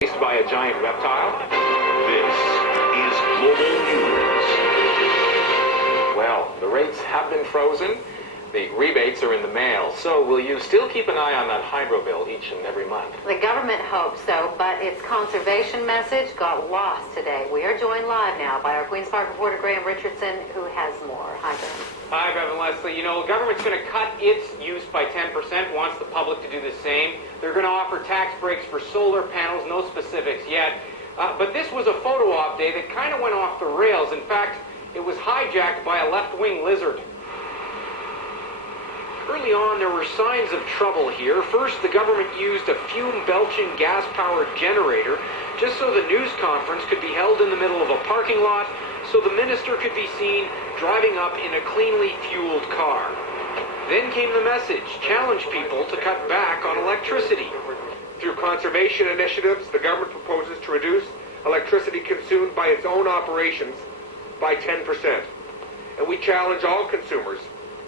Faced by a giant reptile. This is Global News. Well, the rates have been frozen. The rebates are in the mail. So will you still keep an eye on that hydro bill each and every month? The government hopes so, but its conservation message got lost today. We are joined live now by our Queen's Park reporter, Graham Richardson, who has more. Hi, Graham. Hi, Bevan Leslie. You know, the government's going to cut its use by 10%, wants the public to do the same. They're going to offer tax breaks for solar panels, no specifics yet. But this was a photo op day that kind of went off the rails. In fact, it was hijacked by a left-wing lizard. Early on, there were signs of trouble here. First, the government used a fume-belching gas-powered generator just so the news conference could be held in the middle of a parking lot, so the minister could be seen driving up in a cleanly fueled car. Then came the message, challenge people to cut back on electricity. Through conservation initiatives, the government proposes to reduce electricity consumed by its own operations by 10%. And we challenge all consumers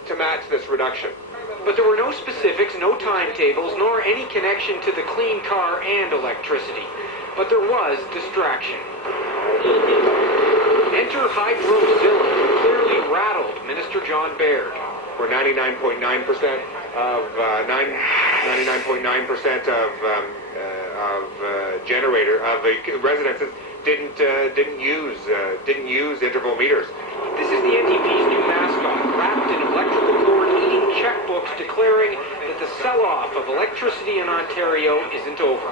to match this reduction. But there were no specifics, no timetables, nor any connection to the clean car and electricity. But there was distraction. Enter Hydrozilla, who clearly rattled Minister John Baird. Where 99.9% of residences didn't use interval meters. This is the NDP's new mascot, wrapped in electrical cord, eating checkbooks, declaring that the sell-off of electricity in Ontario isn't over.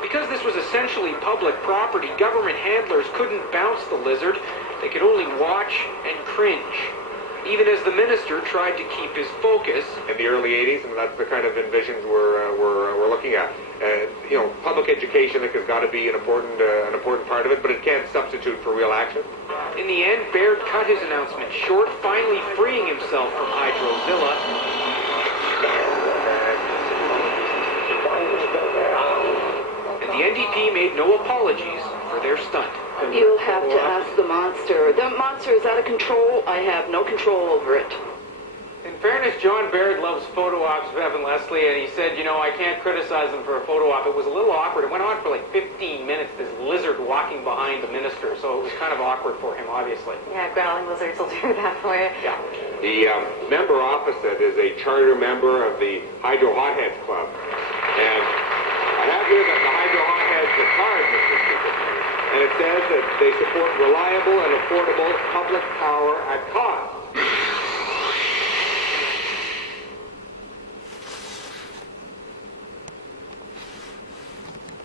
Because this was essentially public property, government handlers couldn't bounce the lizard. They could only watch and cringe, even as the minister tried to keep his focus. In the early 80s, and that's the kind of envisions we're looking at. Public education, I think, has got to be an important part of it, but it can't substitute for real action. In the end, Baird cut his announcement short, finally freeing himself from Hydrozilla. And the NDP made no apologies for their stunt. You'll have to ask the monster. The monster is out of control. I have no control over it. In fairness, John Baird loves photo ops, Bevan Leslie, and he said, I can't criticize him for a photo op. It was a little awkward. It went on for like 15 minutes, this lizard walking behind the minister, so it was kind of awkward for him, obviously. Yeah, growling lizards will do that for you. Yeah. The member opposite is a charter member of the Hydro Hotheads Club. And I have here that the Hydro Hotheads are card, Mr. Speaker. And it says that they support reliable and affordable public power at cost.